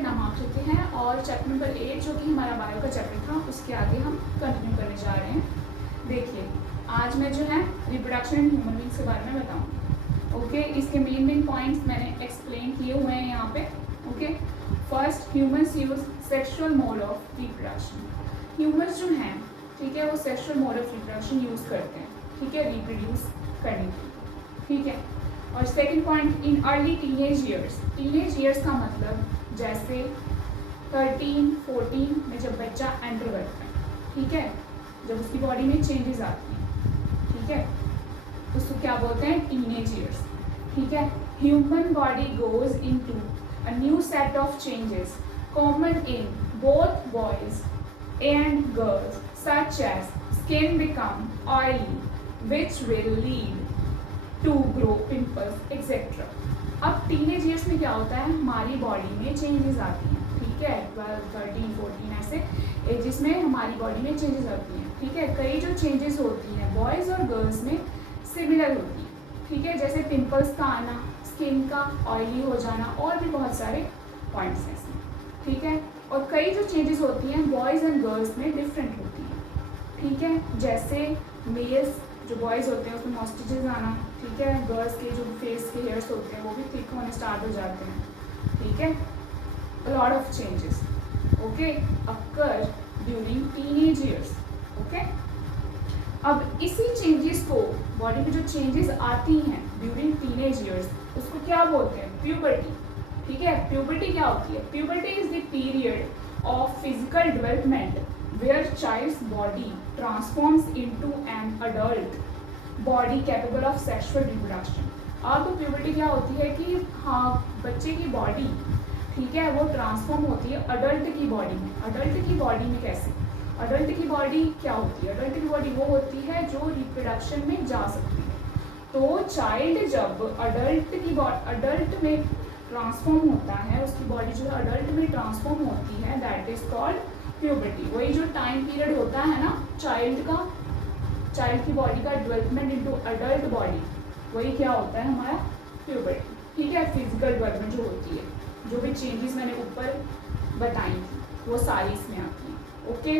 का नाम आप चुके हैं और चैप्टर नंबर 8 जो कि हमारा बायो का चैप्टर था उसके आगे हम कंटिन्यू करने जा रहे हैं। देखिए आज मैं जो है रिप्रोडक्शन इन ह्यूमन बींग्स के बारे में बताऊँगी। ओके, इसके मेन पॉइंट्स मैंने एक्सप्लेन किए हुए हैं यहाँ पे। Okay, first humans use sexual mode of reproduction. Humans जो हैं, ठीक है, वो sexual mode of reproduction use करते हैं, ठीक है, रिप्रोड्यूस करने के लिए, ठीक है। और second point, in early teenage years का मतलब जैसे 13-14 में जब बच्चा एंटर करता है, ठीक है, जब उसकी बॉडी में चेंजेस आती हैं, ठीक है, उसको क्या बोलते हैं, टीनेज ईयर्स, ठीक है। Human body goes into a new set of changes common in both boys and girls such as skin become oily which will lead to grow pimples etcetera. अब टीनेज ईयर्स में क्या होता है, हमारी body में changes आती हैं, ठीक है, 12, 13, 14 ऐसे एजेस में हमारी बॉडी में चेंजेस आती हैं, ठीक है। कई जो चेंजेस होती हैं बॉयज़ और गर्ल्स में सिमिलर होती हैं, ठीक है, जैसे पिंपल्स का आना, स्किन का ऑयली हो जाना और भी बहुत सारे पॉइंट्स हैं इसमें, ठीक है। और कई जो चेंजेस होती हैं बॉयज़ एंड गर्ल्स में डिफरेंट होती हैं, ठीक है, जैसे मेल्स जो बॉयज़ होते हैं उसमें मॉस्टिचेस आना, ठीक है, गर्ल्स के जो फेस के हेयर्स होते हैं वो भी थिक होने स्टार्ट हो जाते हैं, ठीक है। a lot of changes okay occur during teenage years okay। अब इसी चेंजेस को, बॉडी में जो चेंजेस आती हैं ड्यूरिंग टीनेज ईयर्स उसको क्या बोलते हैं, प्यूबर्टी, ठीक है। प्यूबर्टी क्या होती है, puberty is the period of physical development where child's body transforms into an adult body capable of sexual reproduction. अब प्यूबर्टी क्या होती है कि हाँ बच्चे की बॉडी, ठीक है, वो ट्रांसफॉर्म होती है अडल्ट की बॉडी में। अडल्ट की बॉडी में कैसे, अडल्ट की बॉडी क्या होती है, अडल्ट की बॉडी वो होती है जो रिप्रोडक्शन में जा सकती है। तो चाइल्ड जब अडल्ट में ट्रांसफॉर्म होता है, उसकी बॉडी जो है अडल्ट में ट्रांसफॉर्म होती है, दैट इज कॉल्ड प्यूबर्टी। वही जो टाइम पीरियड होता है ना चाइल्ड की बॉडी का डेवलपमेंट इनटू अडल्ट बॉडी, वही क्या होता है हमारा प्यूबर्टी, ठीक है। फिजिकल डेवलपमेंट जो होती है, जो भी चेंजेस मैंने ऊपर बताई थी वो सारी इसमें आती हैं, ओके।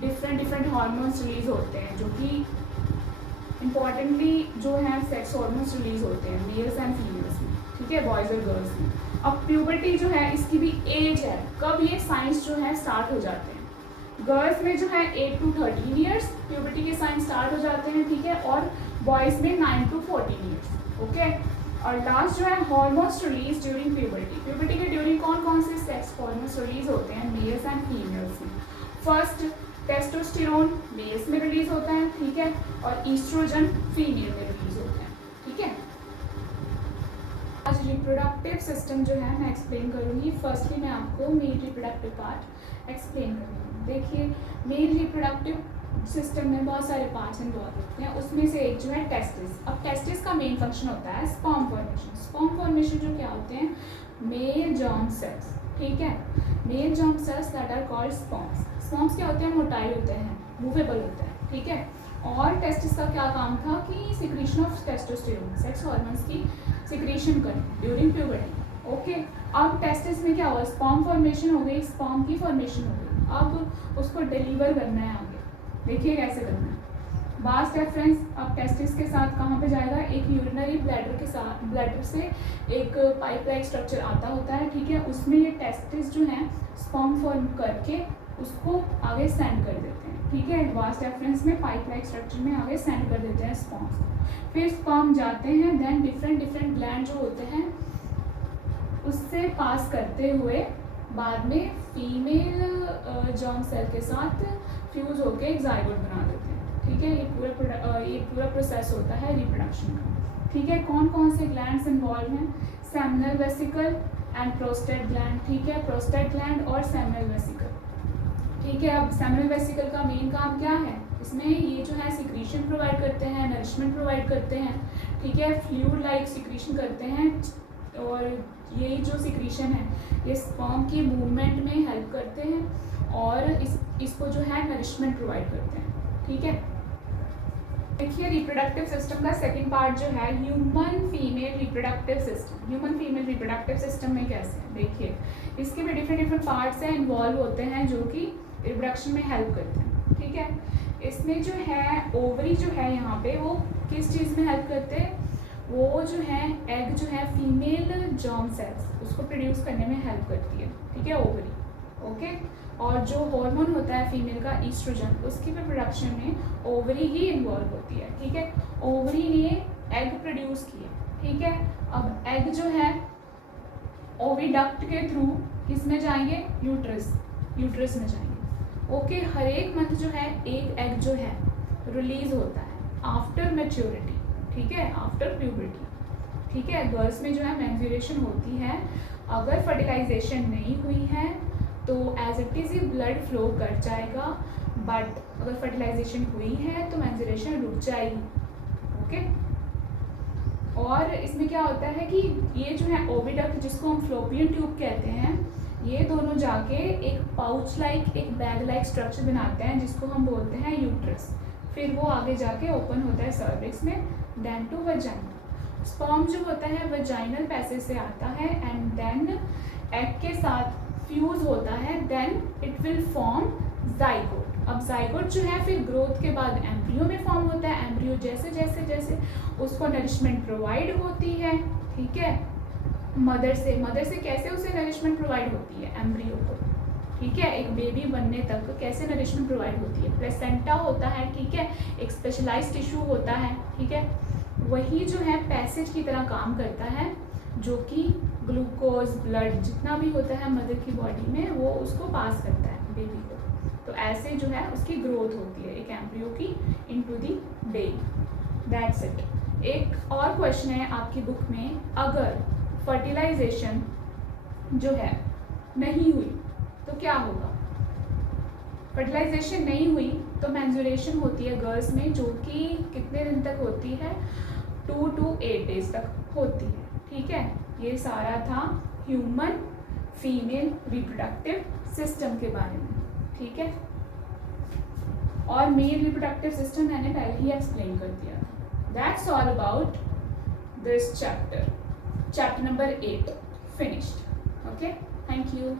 डिफरेंट हार्मोन्स रिलीज होते हैं जो कि इम्पॉर्टेंटली जो है सेक्स हार्मोन्स रिलीज होते हैं मेल्स एंड फीमेल्स में, ठीक है, बॉयज़ और गर्ल्स में। अब प्यूबर्टी जो है इसकी भी एज है, कब ये साइंस जो है स्टार्ट हो जाते हैं। गर्ल्स में जो है 8 to 13 ईयर्स प्यूबर्टी के साइंस स्टार्ट हो जाते हैं, ठीक है, और बॉयज़ में 9 to 14 ईयर्स, ओके। और लास्ट जो है हार्मोन्स रिलीज ड्यूरिंग प्यूबर्टी के ड्यूरिंग कौन से सेक्स हार्मोन्स रिलीज होते हैं मेल्स एंड फीमेल्स में। फर्स्ट टेस्टोस्टेरोन मेल्स में रिलीज होता है, ठीक है, और ईस्ट्रोजन फीमेल में रिलीज होते हैं, ठीक है। आज रिप्रोडक्टिव सिस्टम जो है मैं एक्सप्लेन करूँगी। फर्स्टली मैं आपको मेल रिप्रोडक्टिव पार्ट एक्सप्लेन करूँगी। देखिए मेल रिप्रोडक्टिव सिस्टम में बहुत सारे पार्ट्स इन्वॉल्व होते हैं, उसमें से एक जो है टेस्टिस। अब टेस्टिस का मेन फंक्शन होता है स्पर्म फॉर्मेशन। स्पर्म फॉर्मेशन जो क्या होते हैं, मेल जर्म सेल्स, ठीक है, male germ cells that are called sperms. Sperms क्या होते हैं, मोटाइल होते हैं, मूवेबल होते हैं, ठीक है। और टेस्टिस का क्या काम था कि secretion of testosterone, sex hormones की सिक्रीशन करें ड्यूरिंग प्यूबर्टी, ओके। अब टेस्टिस में क्या हुआ, स्पर्म फॉर्मेशन हो गई, स्पर्म की फॉर्मेशन हो गई, अब उसको डिलीवर करना है आगे। देखिए कैसे करना है। बास्ट रेफरेंस अब टेस्टिस के साथ कहाँ पे जाएगा, एक यूरिनरी ब्लैडर के साथ, ब्लैडर से एक पाइप लाइक स्ट्रक्चर आता होता है, ठीक है, उसमें ये टेस्टिस जो है स्पर्म फॉर्म करके उसको आगे सेंड कर देते हैं, ठीक है। वास्ट रेफरेंस में पाइप लाइक स्ट्रक्चर में आगे सेंड कर देते हैं स्पर्म्स को। फिर स्पर्म जाते हैं, देन डिफरेंट ग्लैंड जो होते हैं उससे पास करते हुए बाद में फीमेल जर्म सेल के साथ फ्यूज होकर एक जाइगोट बना देते हैं, ठीक है। ये पूरा प्रोसेस होता है रिप्रोडक्शन का, ठीक है। कौन से ग्लैंड्स इन्वॉल्व हैं, seminal vesicle and prostate gland, ठीक है, प्रोस्टेट ग्लैंड और सेमिनल वेसिकल, ठीक है। अब सेमिनल वेसिकल का मेन काम क्या है, इसमें ये जो है सिक्रीशन प्रोवाइड करते हैं, नरिशमेंट प्रोवाइड करते हैं, ठीक है, फ्लूइड लाइक सिक्रीशन करते हैं। और यही जो सिक्रीशन है ये स्पर्म की मूवमेंट में हेल्प करते हैं और इसको जो है नरिशमेंट प्रोवाइड करते हैं, ठीक है। देखिए रिप्रोडक्टिव सिस्टम का सेकंड पार्ट जो है human female reproductive system. Human female reproductive system में कैसे है, देखिए इसके भी डिफरेंट पार्ट्स हैं, इन्वॉल्व होते हैं जो कि रिप्रोडक्शन में हेल्प करते हैं। ठीक है, इसमें जो है ओवरी जो है यहाँ पे वो किस चीज़ में हेल्प करते हैं, वो जो है एग जो है फीमेल जर्म सेल्स उसको प्रोड्यूस करने में हेल्प करती है। ठीक है, ओवरी। ओके, और जो हार्मोन होता है फीमेल का ईस्ट्रोजन, उसकी भी प्रोडक्शन में ओवरी ही इन्वॉल्व होती है। ठीक है, ओवरी ने एग प्रोड्यूस किया। ठीक है, अब एग जो है ओविडक्ट के थ्रू किस में जाएंगे, यूट्रस, यूट्रस में जाएंगे। ओके, हर एक मंथ जो है एक एग जो है रिलीज होता है आफ्टर मैच्योरिटी। ठीक है, आफ्टर प्यूबर्टी। ठीक है, गर्ल्स में जो है मेंस्ट्रुएशन होती है, अगर फर्टिलाइजेशन नहीं हुई है तो as it is blood flow कर जाएगा, बट अगर फर्टिलाइजेशन हुई है तो मेंस्ट्रुएशन रुक जाएगी। ओके, और इसमें क्या होता है कि ये जो है ओविडक्ट जिसको हम फ्लोपियन ट्यूब कहते हैं, ये दोनों जाके एक पाउच लाइक, एक बैग लाइक स्ट्रक्चर बनाते हैं जिसको हम बोलते हैं यूट्रस। फिर वो आगे जाके ओपन होता है सर्विक्स में, देन टू वजाइना। स्पर्म जो होता है वजाइनल पैसेज से आता है एंड देन एग के साथ फ्यूज होता है, then it will form zygote. अब जाइगोट जो है फिर ग्रोथ के बाद एम्ब्रियो में फॉर्म होता है। एम्ब्रियो जैसे जैसे जैसे उसको नरिशमेंट प्रोवाइड होती है, ठीक है, मदर से कैसे उसे नरिशमेंट प्रोवाइड होती है एम्ब्रियो को। ठीक है, एक बेबी बनने तक कैसे नरिशमेंट प्रोवाइड होती है, प्लेसेंटा होता है। ठीक है, एक स्पेशलाइज्ड टिश्यू होता है। ठीक है, वही जो है पैसेज की तरह काम करता है, जो कि ग्लूकोज ब्लड जितना भी होता है मदर की बॉडी में वो उसको पास करता है बेबी को। तो ऐसे जो है उसकी ग्रोथ होती है एक एम्ब्रियो की into the baby. That's it. एक और क्वेश्चन है आपकी बुक में, अगर फर्टिलाइजेशन जो है नहीं हुई तो क्या होगा। फर्टिलाइजेशन नहीं हुई तो मेंस्ट्रुएशन होती है गर्ल्स में, जो कि कितने दिन तक होती है, 2 to 8 डेज तक होती है। ठीक है, ये सारा था ह्यूमन फीमेल रिप्रोडक्टिव सिस्टम के बारे में। ठीक है, और मेल रिप्रोडक्टिव सिस्टम मैंने पहले ही एक्सप्लेन कर दिया था। That's all about this chapter, chapter number 8 finished. Okay, thank you.